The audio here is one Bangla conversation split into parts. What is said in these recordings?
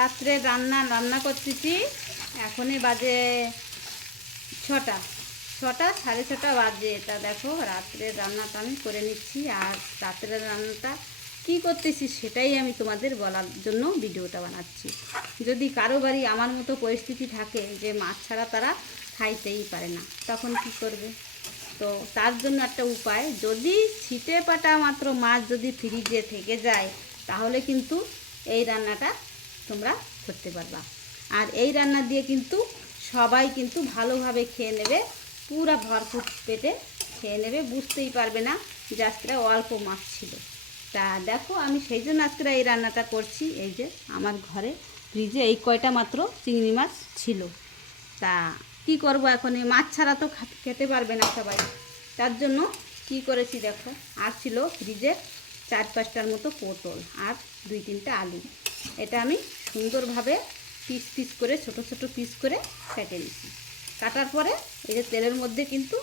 রাত্রে রান্না করতেছি। এখনই বাজে 6টা, 6:30 বাজে। তা দেখো রাত্রের রান্নাটা আমি করে নিচ্ছি। আর রাত্রের রান্নাটা কী করতেছি সেটাই আমি তোমাদের বলার জন্য ভিডিওটা বানাচ্ছি। যদি কারো বাড়ি আমার মতো পরিস্থিতি থাকে যে মাছ ছাড়া তারা খাইতেই পারে না, তখন কি করবে? তো তার জন্য একটা উপায়, যদি ছিটে পাটা মাত্র মাছ যদি ফ্রিজে থেকে যায় তাহলে কিন্তু এই রান্নাটা তোমরা করতে পারবা। আর এই রান্না দিয়ে কিন্তু সবাই কিন্তু ভালোভাবে খেয়ে নেবে, পুরা ভরপুর পেটে খেয়ে নেবে, বুঝতেই পারবে না যে আজকে অল্প মাছ ছিল। তা দেখো আমি সেই জন্য আজকে এই রান্নাটা করছি। এই যে আমার ঘরে ফ্রিজে এই কয়টা মাত্র চিংড়ি মাছ ছিল। তা কি করব এখন, এই মাছ ছাড়া তো খেতে পারবে না সবাই। তার জন্য কি করেছি দেখো, আর ছিল ফ্রিজে 4-5টার মতো পটল আর 2-3টা আলু। এটা আমি সুন্দরভাবে পিস পিস করে ছোট ছোট পিস করে কেটে নিয়েছি। কাটার পরে এই যে তেলের মধ্যে কিন্তু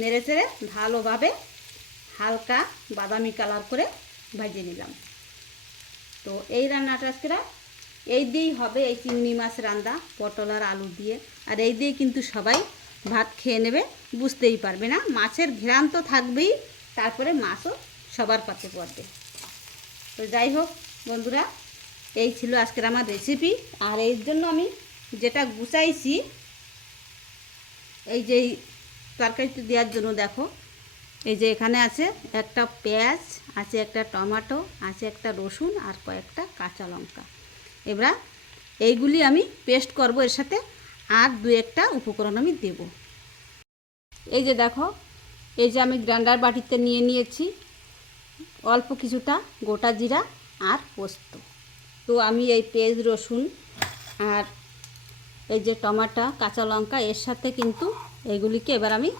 নেড়ে চেড়ে ভালোভাবে হালকা বাদামি কালার করে ভেজে নিলাম। তো এই রান্নাটা আজকে এই দিয়েই হবে, এই চিংড়ি মাছ রান্না পটল আর আলু দিয়ে। আর এই দিয়ে কিন্তু সবাই ভাত খেয়ে নেবে, বুঝতেই পারবে না। মাছের ঘ্রাণ তো থাকবেই, তারপরে মাছও সবার পাতে পড়বে। তো যাই হোক বন্ধুরা, এই ছিল আজকের আমার রেসিপি। আর এর জন্য আমি যেটা গুছাইছি, এই যে তরকারিতে দেওয়ার জন্য দেখো, এই যে এখানে আছে একটা পেঁয়াজ, আছে একটা টমেটো, আছে একটা রসুন আর কয়েকটা কাঁচা লঙ্কা। এবার এইগুলি আমি পেস্ট করব এর সাথে, আর 2-1টা উপকরণ আমি দেব। এই যে দেখো, এই যে আমি গ্রাইন্ডার বাটিতে নিয়ে নিয়েছি অল্প কিছুটা গোটা জিরা আর পোস্ত। তো আমি এই পেঁয়াজ রসুন আর এই যে টমেটো কাঁচা লঙ্কা এর সাথে কিন্তু এগুলিকে এবার আমি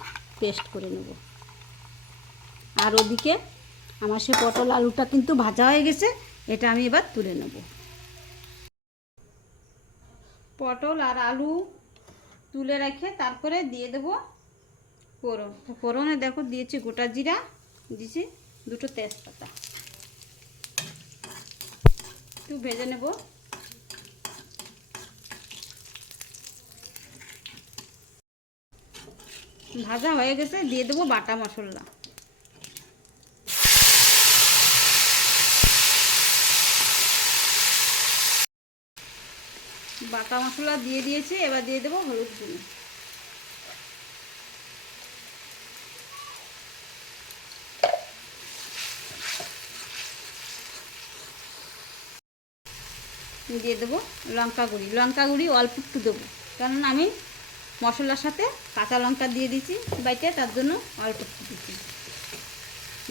পেস্ট করে নেব। আর ওদিকে আমার সে পটল আলুটা কিন্তু ভাজা হয়ে গেছে, এটা আমি এবার তুলে নেব। পটল আর আলু তুলে রেখে তারপরে দিয়ে দেব ফোড়ন। ফোড়নে দেখো দিয়েছি গোটা জিরা, দিয়েছি 2টো তেজপাতা, একটু ভেজে নেব। ভাজা হয়ে গেছে, দিয়ে দেবো বাটা মশলা। বাটা মশলা দিয়ে দিয়েছি, এবার দিয়ে দেবো হলুদ গুঁড়ো। দিয়ে দেবো লঙ্কা গুঁড়ি অল্প একটু দেবো, কারণ আমি মশলার সাথে কাঁচা লঙ্কা দিয়ে দিয়েছি বাইটে, তার জন্য অল্প একটু দিচ্ছি।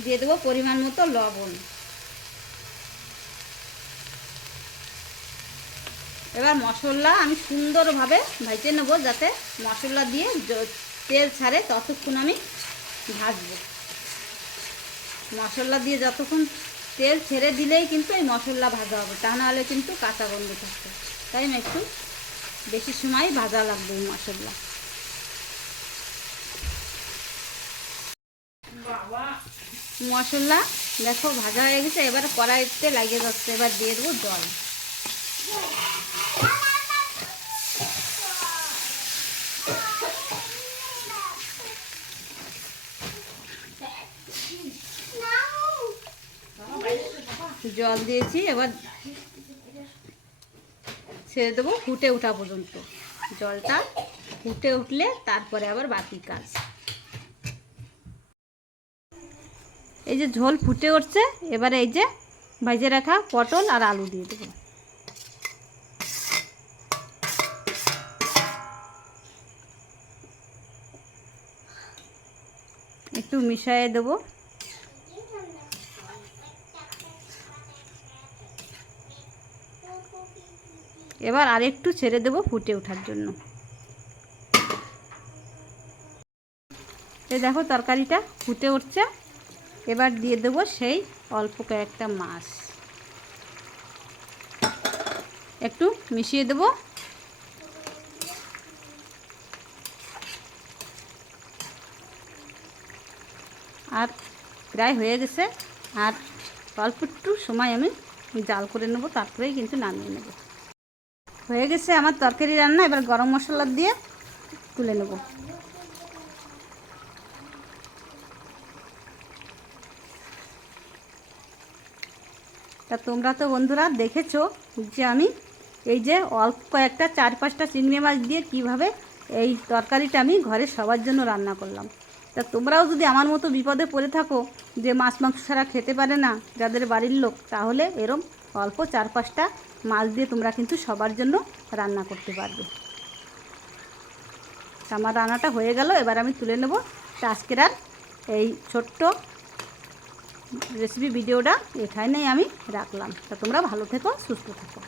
দিয়ে দেবো পরিমাণ মতো লবণ। এবার মশলা আমি সুন্দরভাবে ভেজে নেব, যাতে মশলা দিয়ে তেল ছাড়ে ততক্ষণ আমি ভাজবো। মশলা দিয়ে যতক্ষণ তেল ছেড়ে দিলেই কিন্তু এই মশলা ভাজা হবে, তা নাহলে কিন্তু কাঁচা গন্ধ থাকবে। তাই না, একটু বেশি সময় ভাজা লাগবে এই মশলা। মশলা দেখো ভাজা হয়ে গেছে, এবার কড়াইতে লাগিয়ে যাচ্ছে। এবার দিয়ে দেবো জল। জল দিয়েছি, এবার ছেড়ে দেবো ফুটে ওঠা পর্যন্ত। জলটা ফুটে উঠলে তারপরে আবার বাকি কাজ। এই যে ঝোল ফুটে উঠছে, এবারে এই যে ভেজে রাখা পটল আর আলু দিয়ে দেবো। একটু মিশিয়ে দেবো। এবার আরেকটু ছেড়ে দেবো ফুটে ওঠার জন্য। এই দেখো তরকারিটা ফুটে উঠছে, এবার দিয়ে দেবো সেই অল্প কয়েকটা মাছ, একটু মিশিয়ে দেবো। আর প্রায় হয়ে গেছে, আর অল্প একটু সময় আমি জাল করে নেব, তারপরেই কিন্তু নামিয়ে নেব। হয়ে গেছে আমার তরকারি রান্না। এবার গরম মশলা দিয়ে তুলে নেব। তা তোমরা তো বন্ধুরা দেখেছো যে আমি এই যে অল্প কয়েকটা 4-5টা চিংড়ি মাছ দিয়ে কিভাবে এই তরকারিটা আমি ঘরে সবার জন্য রান্না করলাম। তা তোমরাও যদি আমার মতো বিপদে পড়ে থাকো যে মাছ মাংস ছাড়া খেতে পারে না যাদের বাড়ির লোক, তাহলে এরম অল্প 4-5টা মাছ দিয়ে তোমরা কিন্তু সবার জন্য রান্না করতে পারবে। আমার রান্নাটা হয়ে গেল, এবার আমি তুলে নেব। তা আজকের আর এই ছোট্ট রেসিপি ভিডিওটা এখানেই আমি রাখলাম। তা তোমরা ভালো থেকো, সুস্থ থাকো।